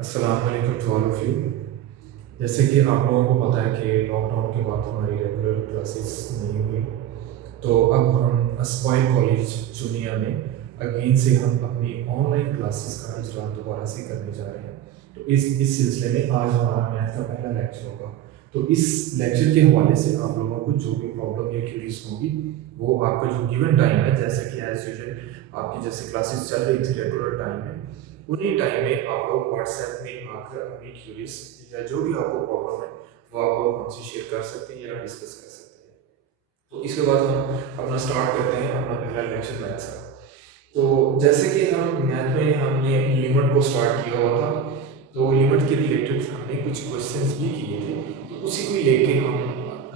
अस्सलाम वालेकुम to all of you. जैसे कि आप लोगों को पता है कि लॉकडाउन के बाद हमारी रेगुलर क्लासेस नहीं हुई, तो अब हम अस्पायर कॉलेज चुनिया में अगेन से हम अपनी ऑनलाइन क्लासेस का इजरा दोबारा से करने जा रहे हैं। तो इस सिलसिले में आज हमारा मैथ का पहला लेक्चर होगा। तो इस लेक्चर के हवाले से आप लोगों को जो भी प्रॉब्लम या क्यूरीज होगी वो आपका जो गिवन टाइम है, जैसे कि एज यूजुअल आपकी जैसे क्लासेस चल रही थी रेगुलर टाइम में, उन्हीं टाइम में आप लोग व्हाट्सएप में आकर अपनी क्यूरीज या जो भी आपको प्रॉब्लम है वो आप लोग हमसे शेयर कर सकते हैं या डिस्कस कर सकते हैं। तो इसके बाद हम अपना स्टार्ट करते हैं अपना पहला लेक्चर मैथ्स का। तो जैसे कि हम मैथ में हमने लिमिट को स्टार्ट किया हुआ था, तो लिमिट के रिलेटेड हमने कुछ क्वेश्चंस भी किए थे, तो उसी को लेके हम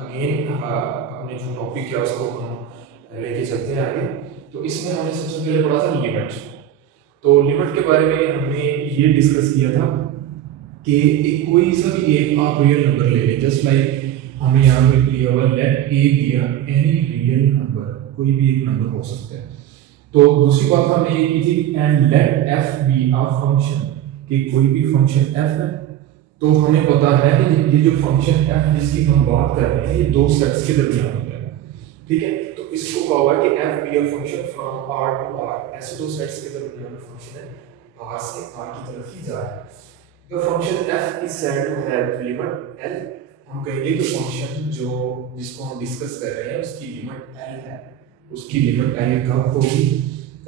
अगेन अपने जो टॉपिक है उसको हम लेके चलते हैं आगे। तो इसमें हमने सबसे पहले पढ़ा था लिमिट। तो लिमिट के बारे में हमने ये डिस्कस किया था कि कोई सा भी एक आप रियल नंबर ले लें, जस्ट लाइक हमें यहाँ पे लिया हुआ लेट ए दिया एनी रियल नंबर, कोई भी एक नंबर हो सकता है। तो दूसरी बात हमने ये की थी and let F be a function, कि कोई भी फंक्शन एफ है। तो हमें पता है कि ये जो फंक्शन एफ जिसकी हम बात कर रहे हैं ये दो सेट्स के दरमियान होता है, ठीक है। तो इसको कहा हुआ है कि f be a function from R to R, ऐसे दो सेट्स के दरमियान फंक्शन है, आर से आर की तरफ ही जा रहा है। The function f is said to have limit l, हम कहेंगे कि फंक्शन जो जिसको हम डिस्कस कर रहे हैं उसकी लिमिट एल है, उसकी लिमिट एल कब होगी,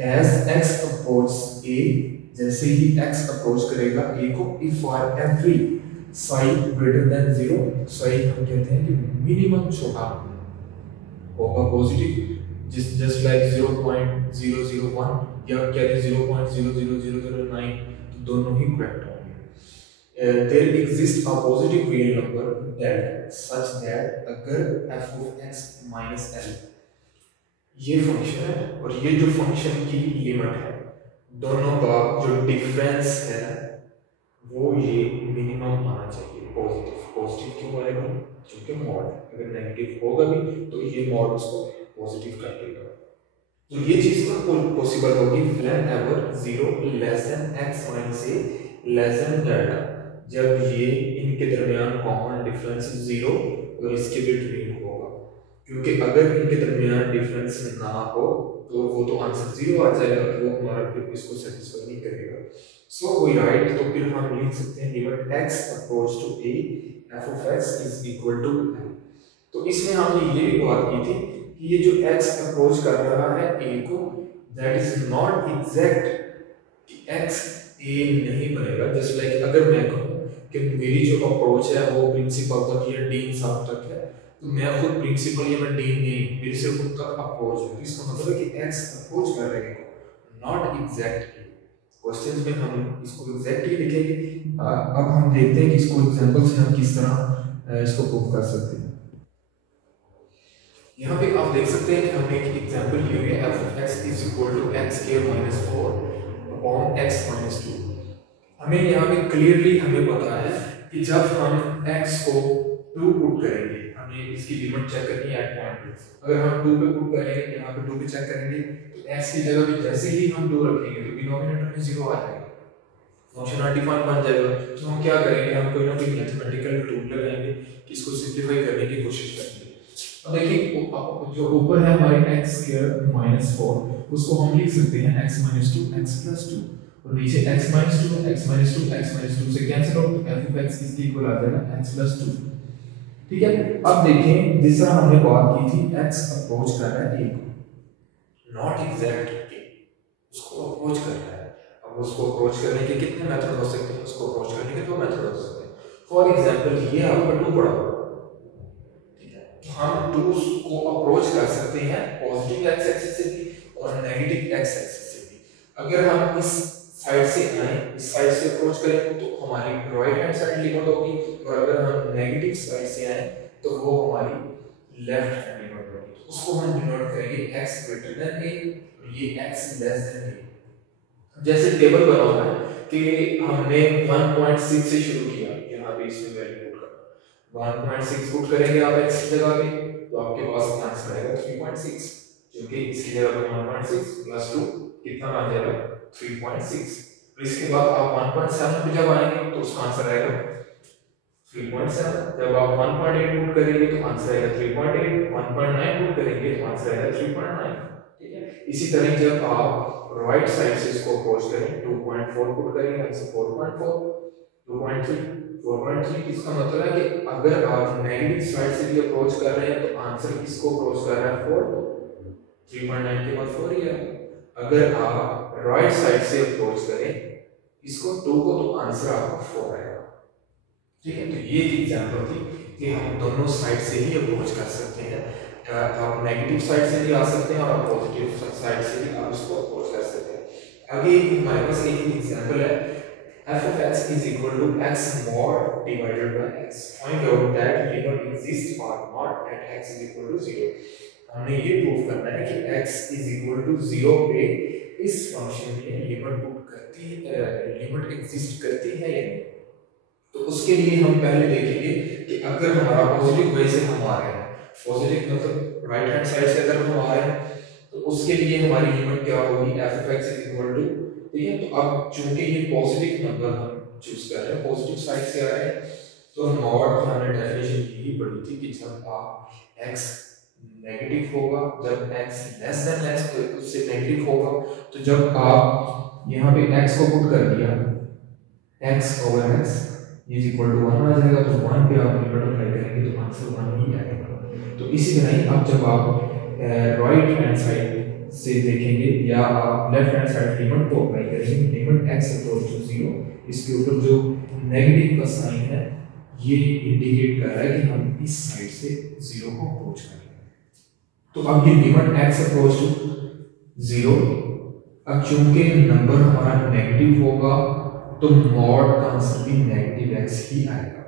एज एक्स अप्रोच ए, जैसे ही एक्स अप्रोच करेगा ए को, if for every Sai greater than 0, Sai हम कहते हैं कि मिनिमम छोटा होगा पॉजिटिव, जस्ट लाइक 0.001 या क्या 0.00009, तो दोनों ही करेक्ट होंगे। There exist a positive real number that such that अगर f of x minus l ये फंक्शन है और ये जो फंक्शन की लिमिट है, दोनों का जो डिफरेंस है वो ये मिनिमम आना चाहिए पॉजिटिव। पॉजिटिव क्यों आएगा, क्योंकि मॉड अगर नेगेटिव होगा भी तो ये मॉड उसको पॉजिटिव कर देगा। तो ये चीज कब पॉसिबल होगी, when ever 0 less than x minus a less than delta, जब ये इनके दरमियान कॉमन डिफरेंस 0 और इसके बिटवीन होगा। क्योंकि अगर इनके दरमियान डिफरेंस ना हो तो वो तो आंसर 0 आ जाएगा, तो वो हमारा फिर इसको सेटिस्फाई नहीं करेगा। सो वी राइट, तो फिर हम लिख सकते हैं limit x approach to a f of x is equal to l। तो इसमें हमने ये भी बात की थी कि ये जो x अप्रोच कर रहा है a को, दैट इज नॉट एग्जैक्ट कि x a नहीं बनेगा। जस्ट लाइक अगर मैं कहूँ कि मेरी जो अप्रोच है वो प्रिंसिपल तक या डीन साहब तक है, तो मैं खुद प्रिंसिपल या मैं डीन नहीं, मेरी सिर्फ खुद तक अप्रोच है, तो इसका मतलब है कि x अप्रोच कर रहे हैं, नॉट एग्जैक्ट। क्वेश्चंस में हम इसको एग्जैक्टली लिखेंगे। अब हम देखते हैं कि इसको एग्जांपल से हम किस तरह इसको प्रूव कर सकते हैं। यहाँ पे आप देख सकते हैं कि हमने एक एग्जांपल ली हुई है, f of x is equal to x square minus 4 upon x minus 2। हमें यहाँ पे क्लियरली हमें पता है कि जब हम x को 2 पुट करेंगे, हमें इसकी लिमिट चेक करनी है एट पॉइंट 2। अगर हम 2 पे पुट करेंगे, यहाँ पे 2 पे चेक करेंगे, तो x की जगह पे जैसे ही हम 2 रखेंगे तो डिनोमिनेटर में 0 आ जाएगा, फंक्शन अनडिफाइंड बन जाएगा। तो हम क्या करेंगे, हम कोई ना कोई मैथमेटिकल टूल लगाएंगे कि इसको सिंपलीफाई करने की कोशिश करेंगे। अब देखिए जो ऊपर है हमारे x स्क्वायर माइनस 4, उसको हम लिख सकते हैं x माइनस 2 x प्लस 2, और नीचे x minus 2 x minus 2 x minus 2 से कैंसिल आउट, तो f of x इसके इक्वल आ जाएगा x प्लस 2। ठीक है, अब देखें जिस तरह हमने बात की थी x अप्रोच कर रहा है a को, नॉट एग्जैक्ट उसको अप्रोच कर रहा है। अब उसको अप्रोच करने के कितने मेथड हो सकते हैं, उसको अप्रोच करने के 2 मेथड हो सकते हैं। फॉर एग्जांपल ये आपका 2 पड़ा, हम 2 को अप्रोच कर सकते हैं पॉजिटिव x एक्सिस से भी और नेगेटिव x एक्सिस से भी। अगर हम इस साइड से आए, इस साइड से अप्रोच करेंगे तो हमारी राइट हैंड साइड लिमिट होगी, और अगर हम नेगेटिव साइड से आए तो वो हमारी लेफ्ट हैंड लिमिट होगी। तो उसको हम डिनोट करेंगे x ग्रेटर देन a और ये x लेस देन a। जैसे टेबल बना हुआ है कि हमने 1.6 से शुरू किया, यहाँ पे इसमें वैल्यू 1.6 पुट करेंगे आप x की जगह पे, तो आपके पास आंसर आएगा 3.6, क्योंकि इसकी जगह पे 1.6 प्लस 2 कितना आ जाएगा 3.6। फिर इसके बाद आप 1.7 पे जब आएंगे तो उसका आंसर आएगा 3.7। जब आप 1.8 पुट करेंगे तो आंसर आएगा 3.8। 1.9 पुट करेंगे तो आंसर आएगा 3.9। ठीक है, इसी तरह जब आप राइट साइड से इसको अप्रोच करें 2.4 पुट करेंगे आंसर 4.4। 2.3 4.3। इसका मतलब है कि अगर आप नेगेटिव साइड से भी अप्रोच कर रहे हैं तो आंसर किसको अप्रोच कर रहा है 4। 3.9 के बाद 4 ही है। अगर आप राइट साइड से अप्रोच करें इसको 2 को तो आंसर आपका 4 आएगा। ठीक है, तो ये एक एग्जांपल थी कि हम दोनों साइड से ही अप्रोच कर सकते हैं। आप नेगेटिव साइड से भी आ सकते हैं और आप पॉजिटिव साइड से भी आप इसको अप्रोच कर सकते हैं। आगे हमारे पास एक एग्जांपल है f of x is equal to x mod divided by x. Find out that limit exists or not at x is equal to 0. हमने ये प्रूव करना है कि x is equal to 0 पे इस फंक्शन में लिमिट पुट करती है, लिमिट एग्जिस्ट करती है या नहीं। तो उसके लिए हम पहले देखेंगे कि अगर हमारा पॉजिटिव वे से हम आ रहे हैं, पॉजिटिव मतलब राइट हैंड साइड से अगर हम आ रहे हैं तो उसके लिए हमारी लिमिट क्या होगी f of x is equal to। ठीक है, तो अब चूंकि ये पॉजिटिव नंबर हम चूज कर रहे हैं, पॉजिटिव साइड से आ रहे हैं, तो नॉट की हमने डेफिनेशन यही पढ़ी थी कि जब आप x नेगेटिव होगा, जब x लेस देन x उससे नेगेटिव होगा, तो जब आप यहाँ पे x को पुट कर दिया x over x is equal to 1 आ जाएगा, तो 1 पे आप लिमिट अप्लाई करेंगे तो आंसर 1 ही आएगा। तो इसी तरह ही अब जब आप राइट हैंड साइड से देखेंगे या आप लेफ्ट हैंड साइड लिमिट को अप्लाई करेंगे, लिमिट x अप्रोच टू 0, इसके ऊपर जो नेगेटिव का साइन है ये इंडिकेट कर रहा है कि हम इस साइड से 0 को अप्रोच कर रहे हैं। तो अब ये लिमिट x अप्रोच टू 0, अब चूंकि नंबर हमारा नेगेटिव होगा तो मॉड का आंसर भी नेगेटिव x ही आएगा।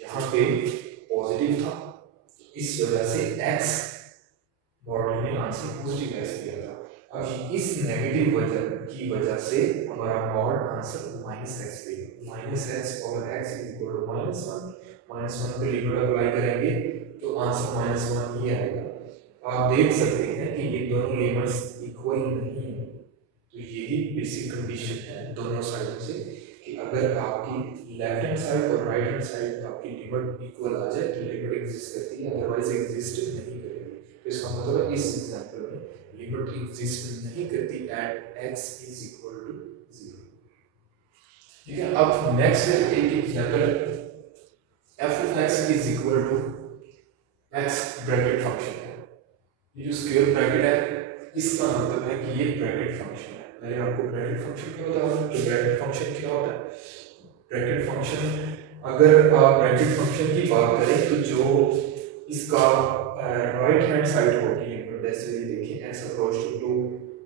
यहाँ पे पॉजिटिव था, इस वजह से x मॉड ने आंसर पॉजिटिव x दिया था। अब इस नेगेटिव की वजह से हमारा मॉड आंसर -x देगा। -x और x इज इक्वल टू -1। -1 पे लिमिट अप्लाई करेंगे तो आंसर -1 ही आएगा। आप देख सकते हैं कि ये दोनों लिमिट्स इक्वल नहीं है, तो यही बेसिक कंडीशन है दोनों साइडों से कि अगर आपकी लेफ्ट हैंड साइड और राइट हैंड साइड आपकी लिमिट इक्वल आ जाए तो लिमिट एग्जिस्ट करती है, अदरवाइज एग्जिस्ट नहीं करेगी। तो इसका मतलब इस एग्जांपल में लिमिट एग्जिस्ट नहीं करती at x is equal to 0। ठीक है, अब नेक्स्ट एक example f of x is equal to x bracket function है। ये जो स्क्वायर ब्रैकेट है इसका मतलब है कि ये ब्रैकेट फंक्शन है। मैंने आपको ब्रैकेट फंक्शन क्या बताया था कि ब्रैकेट फंक्शन क्या होता है। ब्रैकेट फंक्शन, अगर आप ब्रैकेट फंक्शन की बात करें तो जो इसका राइट हैंड साइड होगी, जैसे ये देखिए x अप्रोच टू 2,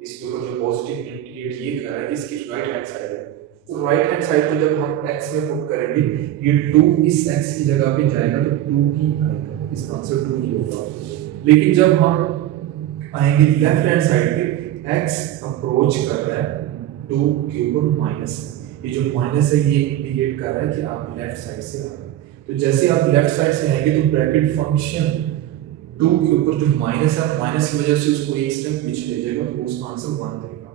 इसके ऊपर जो पॉजिटिव इंडिकेट ये कर रहा है कि इसकी राइट हैंड साइड है, तो राइट हैंड साइड को जब हम x में पुट करेंगे ये 2 इस x की जगह पे जाएगा तो 2 ही आएगा, इसका आंसर 2 ही होगा। लेकिन जब हम आएंगे लेफ्ट हैंड साइड पे x अप्रोच कर रहा है 2 के ऊपर माइनस है, ये जो माइनस है ये इंडिकेट कर रहा है कि आप लेफ्ट साइड से आ रहे हैं। तो जैसे आप लेफ्ट साइड से आएंगे तो ब्रैकेट फंक्शन 2 के ऊपर जो माइनस है, माइनस की वजह से उसको एक स्टेप पीछे ले जाएगा तो उसका आंसर 1 देगा।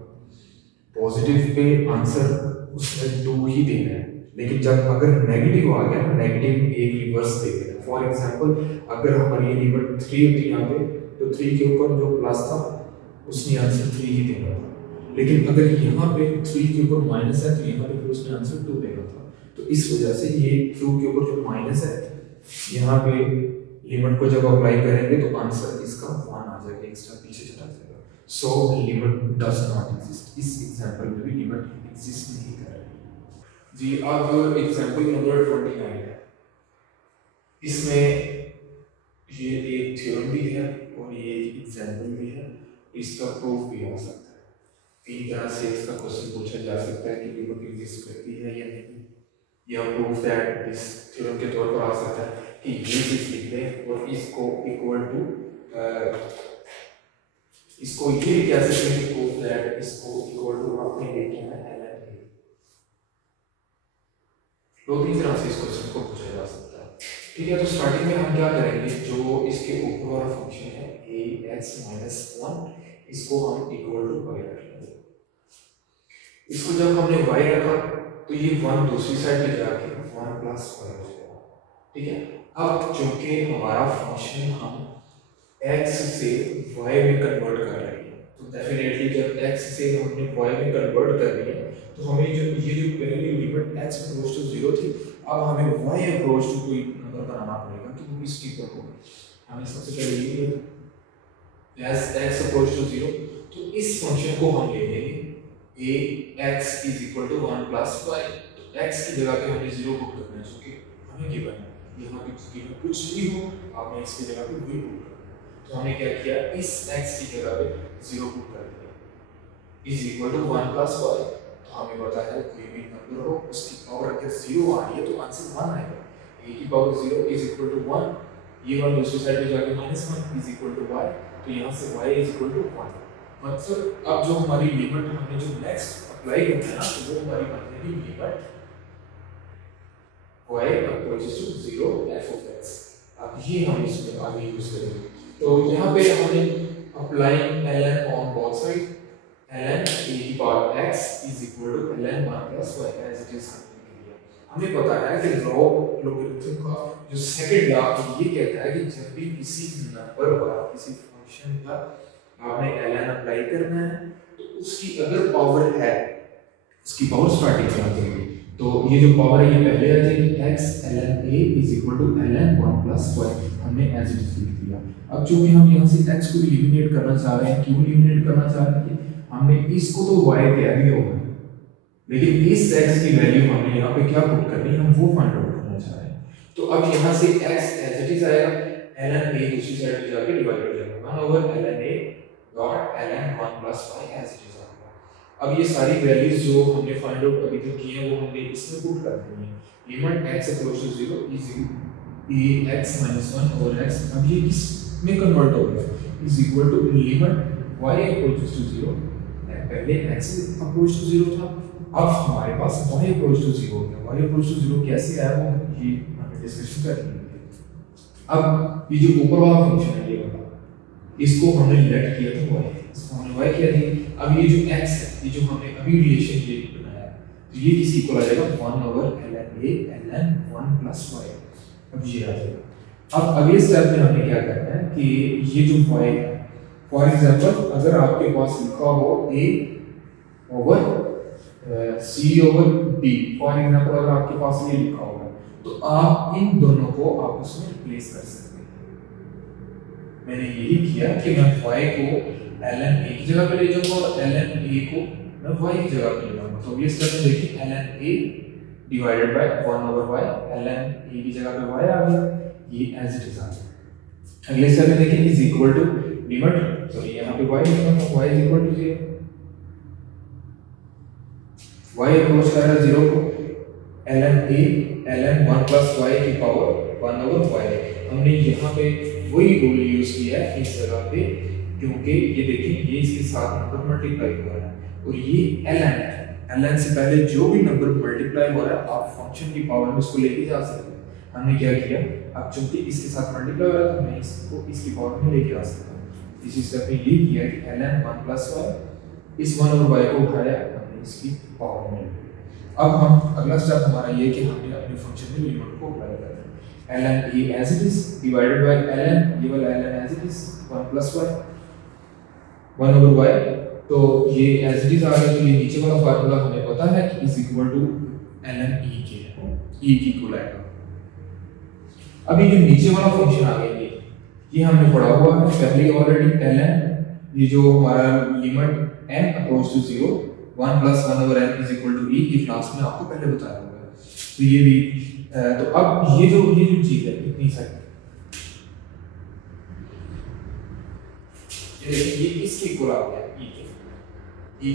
पॉजिटिव पे आंसर उसमें 2 ही देना है, लेकिन जब अगर नेगेटिव आ गया नेगेटिव एक रिवर्स दे देगा। फॉर एग्जांपल अगर हमारी लिमिट 3 होती यहाँ पे तो 3 के ऊपर जो प्लस था उसने आंसर 3 ही देना था, लेकिन अगर यहाँ पे 3 के ऊपर माइनस है तो यहाँ पे उसने आंसर 2 देना था। तो इस वजह से ये 2 के ऊपर जो माइनस है यहाँ पे लिमिट को जब अप्लाई करेंगे तो आंसर इसका 1 आ जाएगा, एक्स्ट्रा पीछे चला जाएगा। So limit does not exist. इस एग्जांपल में भी लिमिट एग्जिस्ट नहीं कर रही जी। अब एग्जांपल नंबर 29 है, इसमें ये एक थ्योरम भी है और ये एग्जांपल भी है, इसका प्रूफ भी हो सकता है। तीन तरह से इसका क्वेश्चन पूछा जा सकता है कि लिमिट एग्जिस्ट करती है या नहीं। यह प्रूफ दैट इस थ्योरम के तौर पर आ सकता है कि ये चीज लिख लें और इसको इक्वल टू इसको ये क्या सकते हैं प्रूफ दैट इसको इक्वल टू आपने लिखा है ln a। दो तीन तरह से इस क्वेश्चन को पूछा जा सकता है। ठीक है, तो स्टार्टिंग में हम क्या करेंगे, जो इसके ऊपर वाला फंक्शन है a x - 1 इसको हम इक्वल टू y रख लेंगे। इसको जब हमने y रखा तो ये 1 दूसरी साइड पे जाके 1 प्लस y हो जाएगा, ठीक है। अब चूंकि हमारा फंक्शन हम x से y में कन्वर्ट कर रहे हैं, तो डेफिनेटली जब x से हमने y में कन्वर्ट कर रही है तो हमें जो ये जो पहली लिमिट x अप्रोच टू 0 थी, अब हमें y अप्रोच टू कोई नंबर बनाना पड़ेगा कि वो किसकी इक्वल हो। हमें सबसे पहले ये as x अप्रोच टू 0, तो इस फंक्शन को हम ले लेंगे ax is equal to 1 plus y। तो x की जगह पे हमने 0 पुट करना है, क्योंकि हमें गिवन है यहाँ पे गिवन कुछ भी हो आपने इसकी जगह पे वही पुट करना है। तो हमने क्या किया, इस x की जगह पे 0 पुट कर दिया, is equal to 1 plus y। तो हमें पता है कोई भी नंबर हो उसकी पावर अगर 0 आ रही है तो आंसर 1 आएगा। a की पावर 0 इज इक्वल टू 1, ये 1 दूसरी साइड पे जाके -1 इज इक्वल टू y, तो यहाँ से y इज इक्वल टू 1। मतलब अब जो हमारी लिमिट हमने जो नेक्स्ट अप्लाई करना है ना, तो वो हमारी बनेगी limit y approaches to 0 f of x। अब ये हम इसमें आगे यूज करेंगे। तो यहाँ पे हमने applying ln on both side, ln a की power x is equal to ln 1 plus y as it is. हमें पता है कि लॉगरिथम का जो सेकंड लॉ ये कहता है कि जब भी किसी नंबर पर किसी फंक्शन पर आपने ln अप्लाई करना है तो उसकी अगर पावर है, उसकी पावर स्टार्टिंग में आ जाएगी, तो ये जो पावर है ये पहले आ जाएगी x ln a is equal to ln 1 plus y, हमने एज इट इज लिख दिया। अब चूंकि हम यहाँ से x को एलिमिनेट करना चाह रहे हैं, क्यों एलिमिनेट करना चाह रहे हैं, हमने इसको तो y कह दिया होगा, लेकिन इस x की वैल्यू हमने यहाँ पे क्या पुट करनी है, हम वो फाइंड आउट करना चाह रहे हैं। तो अब यहाँ से x एज इट इज आएगा, ln a दूसरी साइड पे जाके डिवाइड हो जाएगा 1 over ln a dot ln 1 plus y as it is आएगा। अब ये सारी वैल्यूज जो हमने फाइंड आउट अभी तक की हैं वो हमने इसमें पुट कर देनी है। Limit x approach to 0 is ax - 1 over x, अब ये किस में कन्वर्ट हो गया, is equal to limit y approach to 0, पहले x अप्रोच टू 0 था, अब हमारे पास y अप्रोच टू 0 हो गया। y अप्रोच टू 0 कैसे आया वो ये हमें डिस्कशन करेंगे। अब ये जो ऊपर वाला फंक्शन है ये वाला, इसको हमने लेट किया था y, इसको हमने y किया था। अब ये जो x है, ये जो हमने अभी रिलेशन ये बनाया, तो ये किसी इक्वल आ जाएगा 1 over ln a ln 1 plus y। अब ये आ जाएगा। अब अगले स्टेप में हमें क्या करना है कि ये जो y है, फॉर एग्जांपल अगर आपके पास लिखा हो a over c over d, for example अगर आपके पास ये लिखा होगा तो आप इन दोनों को आपस में रिप्लेस कर सकते हैं। मैंने यही किया कि मैं y को ln a की जगह पे ले जाऊंगा और ln a को मैं y की जगह पे ले जाऊंगा। तो ये स्टेप में देखिए ln a divided bye 1 over y, ln a की जगह पे y आ गया, ये एज इट इज आ गया। अगले स्टेप में देखिए is equal to limit, sorry यहाँ पे y लिखना था, y is equal to 0, y approach कर रहा है 0 को, ln a ln 1 plus y की पावर 1 ओवर y। हमने यहाँ पे वही रूल यूज किया है इस जगह पे, क्योंकि ये देखिए ये इसके साथ नंबर मल्टीप्लाई हो रहा है और ये ln है, ln से पहले जो भी नंबर मल्टीप्लाई हो रहा है आप फंक्शन की पावर में इसको लेके जा सकते हैं। हमने क्या किया, अब चूंकि इसके साथ मल्टीप्लाई हो रहा है तो मैं इसको इसकी पावर में लेके आ सकता हूँ। इसी स्टेप में ये किया कि ln 1 प्लस y, इस 1 ओवर y को उठाया, हमने इसकी पावर में ले लिया। अब हम अगला स्टेप हमारा ये कि हमने अपने फंक्शन में लिमिट को अप्लाई करना है। ln a as it is divided by ln, ये वाला ln as it is 1 plus y 1 over y, तो ये एज इट इज आ गया। तो ये नीचे वाला फार्मूला हमें पता है कि is equal to ln e के, e की इक्वल आएगा। अब ये जो नीचे वाला फंक्शन आ गया ये हमने पढ़ा हुआ है पहले ऑलरेडी, ln ये जो हमारा limit n approach to 0 1 plus 1 over n is equal to e, ये क्लास में आपको पहले बताया हुआ है। तो ये भी तो अब ये जो चीज है इतनी सारी, ये इसके इक्वल आ गया, e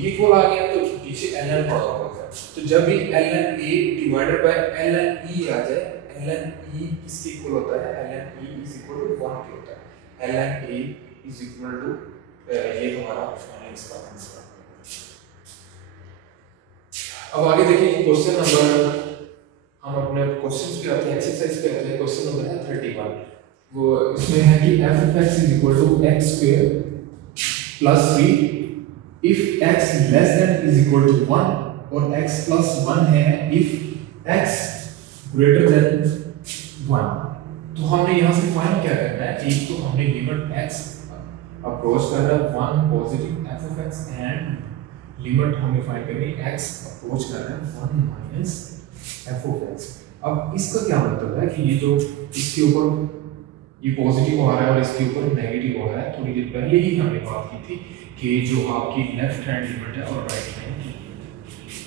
के इक्वल आ गया, तो पीछे ln पड़ा हुआ है। तो जब भी ln a divided by ln e आ जाए, ln e किसके इक्वल होता है, ln e is equal to 1 के होता है, ln a is equal to ये हमारा फाइनल इसका आंसर। अब आगे देखिए क्वेश्चन नंबर, हम अपने क्वेश्चंस पे आते हैं, एक्सरसाइज पे आते हैं। क्वेश्चन नंबर है 31, वो इसमें है कि f of x is equal to x square plus 3 if x less than is equal to 1 और x प्लस 1 है इफ x ग्रेटर देन 1। तो हमने यहाँ से फाइंड क्या करना है, एक तो हमने लिमिट x अप्रोच कर रहा है 1 positive f of x and limit हमें फाइंड करनी है x अप्रोच कर रहा है 1 माइनस f of x। अब इसका क्या मतलब है कि ये जो इसके ऊपर ये पॉजिटिव आ रहा है और इसके ऊपर नेगेटिव आ रहा है, थोड़ी देर पहले ही हमने बात की थी कि जो आपकी लेफ्ट हैंड लिमिट है और राइट हैंड की।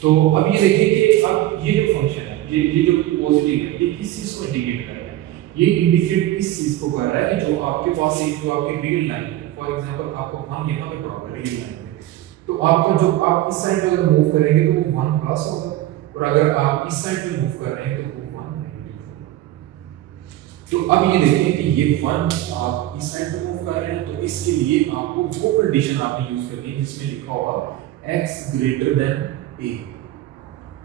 तो अब ये देखिए कि अब ये जो फंक्शन है, ये जो पॉजिटिव है, ये किस चीज को इंडिकेट कर रहा है? ये इंडिकेट इस चीज को कर रहा है कि जो आपके पास एक जो आपकी रियल लाइन है, फॉर एग्जांपल आपको 1 यहाँ पे ड्रॉ कर रियल लाइन में, तो आपका जो आप इस साइड पे अगर मूव करेंगे तो वो 1 प्लस होगा, और अगर आप इस साइड पे मूव कर रहे हैं तो वो 1 नेगेटिव होगा। तो अब ये देखें कि ये 1 आप इस साइड पे मूव कर रहे हैं, तो इसके लिए आपको वो कंडीशन आपने यूज करनी है जिसमें लिखा होगा x ग्रेटर देन a।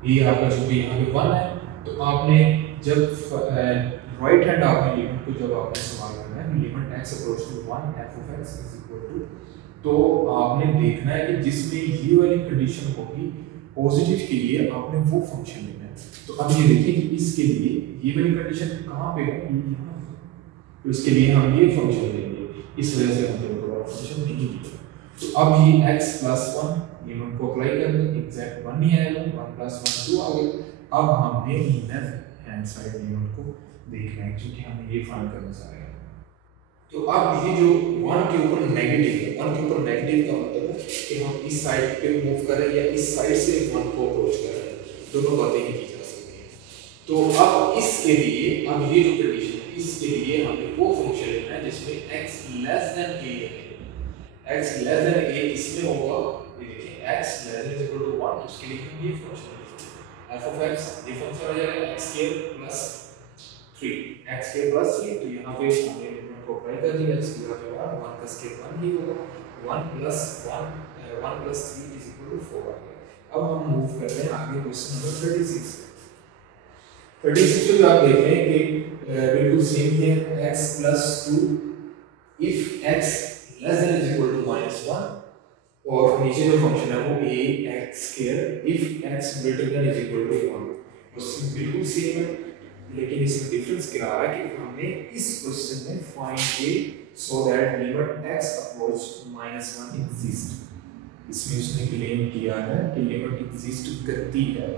ये आपका जो यहाँ पे 1 है, तो आपने जब राइट हैंड आपने लिमिट को जब आपने इस्तेमाल करना है limit x approach to 1 f of x is equal to, तो आपने देखना है कि जिसमें ये वाली कंडीशन होगी पॉजिटिव के लिए आपने वो फंक्शन लेना है। तो अब ये देखिए कि इसके लिए ये वाली कंडीशन कहाँ पे है, यहाँ, तो इसके लिए हम ये फंक्शन लेंगे, इस वजह से हमने वो फंक्शन नहीं लिया। तो अब ये x प्लस 1 लिमिट को अप्लाई कर दें, एग्जैक्ट 1 नहीं आएगा, 1 प्लस 1 2 आ गया। अब हमने लेफ्ट हैंड साइड लिमिट को देखना है क्योंकि हमें ये फाइंड करना चाह रहे हैं। तो अब ये जो 1 के ऊपर नेगेटिव है, 1 के ऊपर नेगेटिव का मतलब है कि हम इस साइड पे मूव कर रहे हैं या इस साइड से 1 को अप्रोच कर रहे हैं, दोनों बातें ही की जा सकती हैं। तो अब इसके लिए अब ये जो कंडीशन है, इसके लिए हमें वो फंक्शन लेना है जिसमें x लेस देन a है। x लेस देन a इसमें होगा, ये देखिए x less than equal to 1, उसके लिए हम ये फंक्शन लेंगे f of x, ये फंक्शन आ जाएगा x square plus 3, x square plus 3। तो यहाँ पे हमने लिमिट को अप्लाई कर दिया, इसके बाद 1 का स्क्वायर 1 ही होगा, 1 प्लस 3 इज इक्वल टू 4 आ गया। अब हम मूव करते हैं आगे क्वेश्चन नंबर 36 पे आप देख रहे हैं कि बिल्कुल सेम है, x plus 2 if x less than is equal to -1, और नीचे जो फंक्शन है वो a x square if x greater than is equal to 1। Question बिल्कुल सेम है, लेकिन इसमें डिफरेंस क्या आ रहा है कि हमने इस क्वेश्चन में find a so that limit x approach -1 exist. इसमें उसने क्लेम किया है कि लिमिट एग्जिस्ट करती है।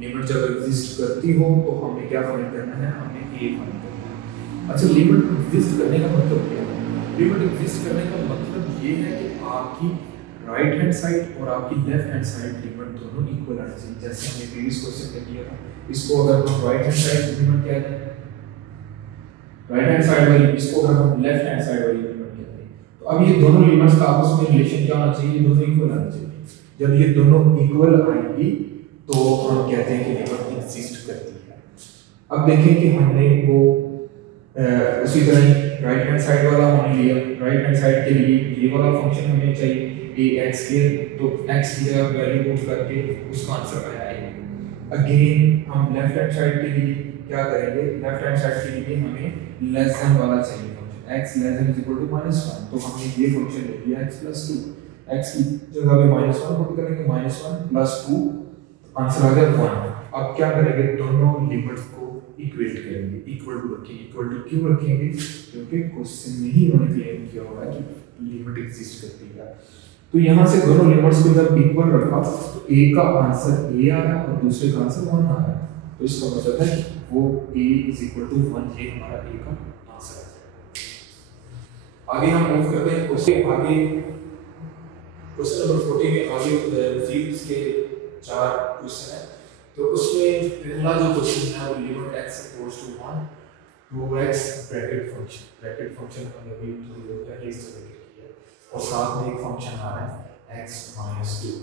लिमिट जब एग्जिस्ट करती हो तो हमें क्या फाइंड करना है, हमें a फाइंड करना है। अच्छा, लिमिट एग्जिस्ट करने का मतलब क्या है? लिमिट एग्जिस्ट करने का मतलब ये है कि आपकी राइट हैंड साइड और आपकी लेफ्ट हैंड साइड लिमिट दोनों इक्वल आनी चाहिए। जैसे हमने प्रीवियस क्वेश्चन में किया था, इसको अगर हम राइट हैंड साइड लिमिट क्या है, राइट हैंड साइड वाली, इसको अगर हम लेफ्ट हैंड साइड वाली लिमिट कहते हैं, तो अब ये दोनों लिमिट्स का आपस में रिलेशन क्या होना चाहिए, दोनों इक्वल आना चाहिए। जब ये दोनों इक्वल आएंगी तो हम कहते हैं कि लिमिट एग्जिस्ट करती है। अब देखें कि हमने वो उसी तरह राइट हैंड साइड वाला हमने लिया, राइट हैंड साइड के लिए ये वाला फंक्शन हमें चाहिए ax के, तो x की जगह वैल्यू पुट करके उसका आंसर आया है। अगेन हम लेफ्ट हैंड साइड के लिए क्या करेंगे, लेफ्ट हैंड साइड के लिए हमें लेस देन वाला चाहिए function, x less than is equal to -1, तो हमने ये फंक्शन ले लिया x प्लस 2, x की जगह पे -1 पुट करेंगे, -1 प्लस 2, आंसर आ गया 1। अब क्या करेंगे, दोनों लिमिट्स को इक्वेट करेंगे, इक्वल टू रखेंगे। इक्वल टू क्यों रखेंगे, क्योंकि क्वेश्चन में ही उन्होंने क्लेम किया हुआ है कि लिमिट एग्जिस्ट करती है। तो यहाँ से दोनों लिमिट्स को जब इक्वल रखा तो a का आंसर a आ रहा है और दूसरे का आंसर 1 आ रहा है, तो इसका मतलब है वो a इज इक्वल टू 1, ये हमारा a का आंसर है। आगे हम मूव करते हैं क्वेश्चन आगे, क्वेश्चन नंबर 40 में आगे फील्ड्स के 4 क्वेश्चन है। तो उसमें पहला जो क्वेश्चन है वो limit x equals to 1 2x bracket function हमने अभी थोड़ी देर पहले इस तरह किया है, और साथ में एक फंक्शन आ रहा है x - 2।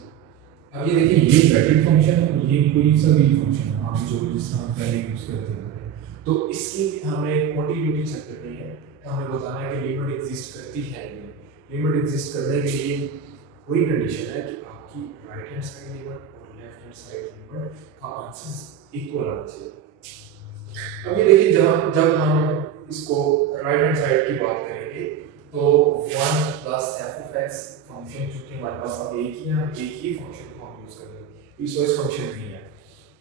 अब ये देखिए, ये ब्रैकेट फंक्शन और ये कोई सा भी फंक्शन है, हम जो जिस तरह पहले यूज करते हैं, तो इसकी हमें क्वांटिटी चेक करनी है, हमें बताना है कि लिमिट एग्जिस्ट करती है नहीं। लिमिट एग्जिस्ट करने के लिए वही कंडीशन है कि आपकी राइट हैंड साइड लिमिट और लेफ्ट हैंड साइड लिमिट का आंसर इक्वल आना चाहिए। अब ये देखिए, जब हम इसको राइट हैंड साइड की बात करेंगे तो 1 plus f of x function, चूंकि हमारे पास अब एक ही फंक्शन को हम यूज करेंगे, पीसवाइज फंक्शन नहीं है।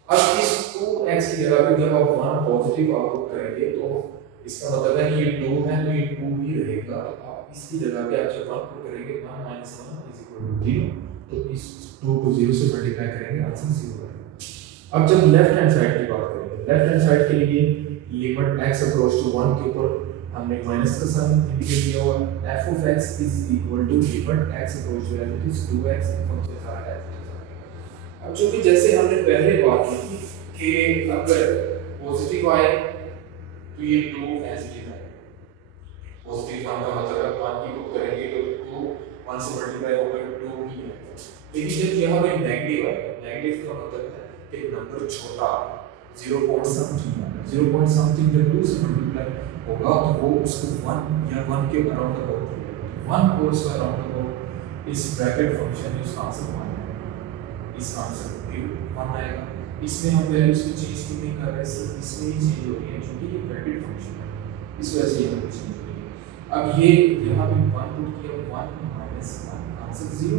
अब इस 2x की जगह पे जब आप 1 पॉजिटिव आउटपुट करेंगे तो इसका मतलब है कि ये 2 है तो ये 2 ही रहेगा। तो आप इसकी जगह पे आप जब 1 पुट करेंगे 1 - 1 = 0, तो इस 2 को 0 से मल्टीप्लाई करेंगे, आंसर 0 आएगा। अब जब लेफ्ट हैंड साइड की बात करेंगे, लेफ्ट हैंड साइड के लिए लिमिट x अप्रोच टू 1 के ऊपर हमने माइनस का साइन इंडिकेट किया हुआ है। f of x is equal to limit x approach to as it is 2x function का है। अब चूंकि जैसे हमने पहले बात की थी कि अगर पॉजिटिव आए तो ये 2 एज इट इज आएगा। पॉजिटिव 1 का मतलब 1 की पुट करेंगे तो 2 1 से मल्टीप्लाई होकर 2 ही आएगा। लेकिन जब यहाँ पे नेगेटिव है, नेगेटिव का मतलब है कि नंबर छोटा 0 पॉइंट समथिंग जब 2 से मल्टीप्लाई होगा तो वो उसको 1 या 1 के अराउंड अबाउट 1 और उसका अराउंड अबाउट इस ब्रैकेट फंक्शन में उसका आंसर 1 आएगा। इसका आंसर 1 आएगा। इसमें हम वैल्यूज को चेंज नहीं कर रहे, सिर्फ इसमें ही चेंज हो रही है क्योंकि ये ब्रैकेट फंक्शन है, इस वजह से ये चेंज हो रही है। अब ये यहाँ पे 1 पुट किया, 1 - 1 आंसर 0,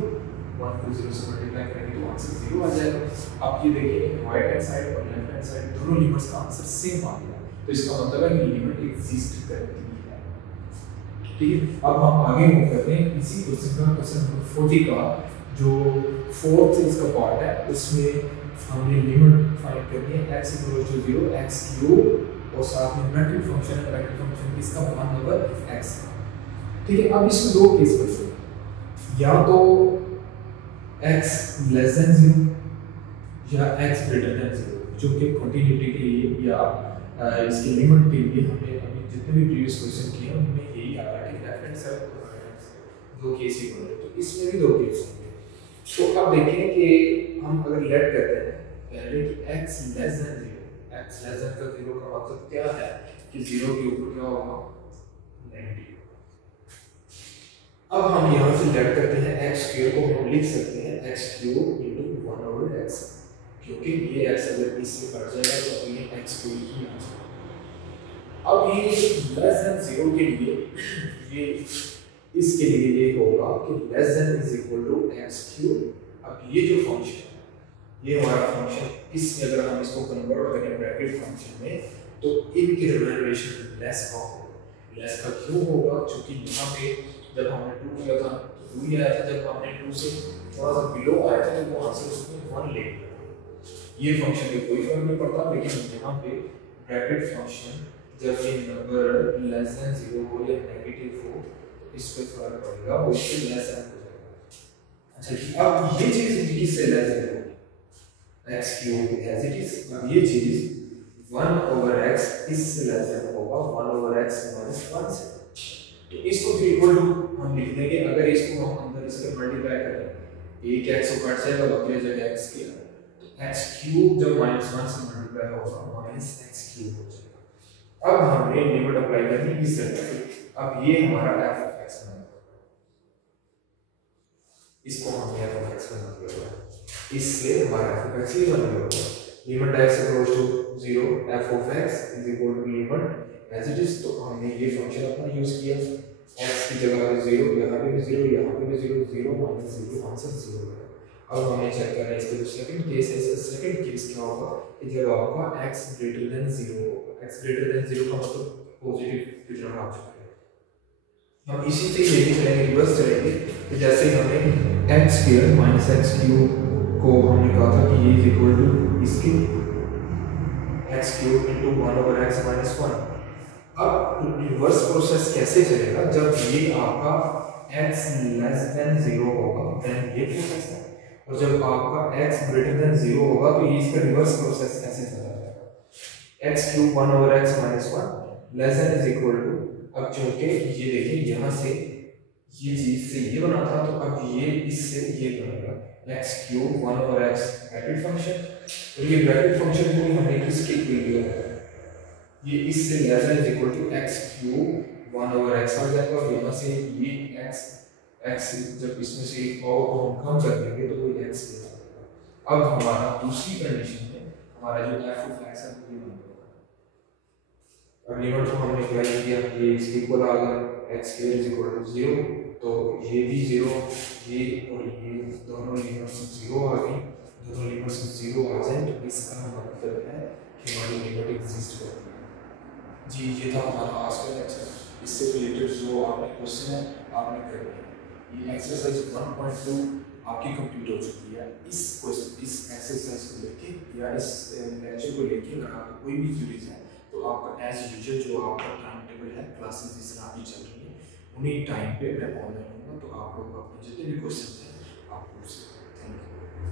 1 को 0 से मल्टीप्लाई करेंगे तो आंसर 0 आ जाएगा। आप ये देखिए राइट हैंड साइड और लेफ्ट हैंड साइड दोनों लिमिट्स का आंसर सेम आ गया, तो इसका मतलब है कि लिमिट एग्जिस्ट करती है। ठीक है, अब हम आगे मूव करते हैं। इसी क्वेश्चन का क्वेश्चन नंबर 40 का जो फोर्थ इसका पार्ट है उसमें हमने लिमिट फाइंड करनी है x = 0, x³ और साथ में ब्रैकेट फंक्शन है, ब्रैकेट फंक्शन इसका 1/x। ठीक है, अब इसमें दो केस बचते हैं, या तो x < 0 या x < 0, जो कि कंटिन्यूटी के लिए या इसके लिमिट के लिए हमने अभी जितने भी प्रीवियस क्वेश्चन किए उनमें यही आ रहा है कि लेफ्ट हैंड साइड और राइट हैंड साइड दो केस ही बने, तो इसमें भी दो केस होंगे। तो अब देखें कि हम अगर लेट करते हैं पहले कि x < 0, x < 0 का मतलब क्या है कि 0 के ऊपर क्या होगा, नेगेटिव। अब हम यहाँ से लेट करते हैं x² को हम लिख सकते हैं x³ × 1/x, क्योंकि ये x अगर इससे कट जाएगा तो ये x² ही आ जाएगा। अब ये < 0 के लिए ये इसके लिए ये होगा कि < x³। अब ये जो फंक्शन है, ये हमारा फंक्शन, इसमें अगर हम इसको कन्वर्ट करें ब्रैकेट फंक्शन में तो इनकी रिलेशन लेस का होगा। लेस का क्यों होगा, क्योंकि यहाँ पे जब हमने 2 किया था तो 2 ही आया था, जब हमने 2 से थोड़ा सा बिलो आया था तो वो आंसर उसमें 1 ले लिया। ये फंक्शन में कोई फर्क नहीं पड़ता, लेकिन यहाँ पे ब्रैकेट फंक्शन जब ये नंबर < 0 हो या नेगेटिव हो इस पे फर्क पड़ेगा, वो इससे लेस हो जाएगा। अच्छा जी, अब ये चीज किससे लेस है, x³ एज इट इज। अब ये चीज 1/x इससे लेस होगा 1/x - 1 से, तो इसको फिर इक्वल टू हम लिख देंगे। अगर इसको हम अंदर इसके मल्टीप्लाई करें एक x को कट जाएगा, बाकी जगह x के तो x³ जब -1 से मल्टीप्लाई होगा -x³ हो जाएगा। अब हमने लिमिट अप्लाई करनी इस जगह पे। अब ये हमारा f of x बन गया, इसको हमने f of x बना दिया है, इससे हमारा f of x ही बन गया। Limit x = 0, f of x = limit as it is. तो हमने ये फंक्शन अपना यूज किया, x की जगह पे 0, यहाँ पे भी 0, यहाँ पे भी 0, 0 - 0 आंसर 0 है। अब हमें चेक करना है इसके जो सेकंड केस है, इसका सेकंड केस क्या होगा कि जब आपका x < 0 होगा। x < 0 का मतलब पॉजिटिव की तरफ आ चुका है। हम इसी से लेके चलेंगे, रिवर्स चलेंगे। तो जैसे हमने x² - x³ को हमने कहा था कि ये इज इक्वल टू इसके x³ × 1/x - 1। अब रिवर्स प्रोसेस कैसे चलेगा, जब ये आपका x < 0 होगा देन ये प्रोसेस है, और जब आपका x < 0 होगा तो ये इसका रिवर्स प्रोसेस कैसे चला जाएगा। x³ 1/x - 1 less than is equal to, अब चूंकि ये देखिए यहाँ से ये चीज से ये बना था तो अब ये इससे ये बनेगा x³ 1/x ब्रैकेट फंक्शन, और ये ब्रैकेट फंक्शन को हमने किसके लिए लिया है, ये इससे less than is equal to x³ 1/x आ जाएगा, और यहाँ से ये x जब इसमें से एक पावर को हम कम कर देंगे तो वो x ले जाएगा। अब हमारा दूसरी कंडीशन में हमारा जो f of x है वो बन गया। अब लिमिट को हमने अप्लाई किया, ये इसके इक्वल आ गया, x² = 0, तो ये भी 0, ये और ये दोनों लिमिट्स 0 आ गई। दोनों लिमिट्स 0 आ जाए तो इसका मतलब है कि हमारी लिमिट एग्जिस्ट करती है। जी ये था हमारा आज का लेक्चर। इससे रिलेटेड जो आपके क्वेश्चन है आपने करने हैं। ये एक्सरसाइज 1.2 आपकी कंप्लीट हो चुकी है। इस एक्सरसाइज को लेके या इस लेक्चर को लेके अगर आपको कोई भी क्वेरीज है तो आपका एज यूजुअल जो आपका टाइम टेबल है क्लासेस जिस तरह आपकी चल रही है उन्हीं टाइम पे मैं ऑनलाइन हूँगा, तो आप लोग अपने जितने भी क्वेश्चन हैं आप पूछ सकते हैं।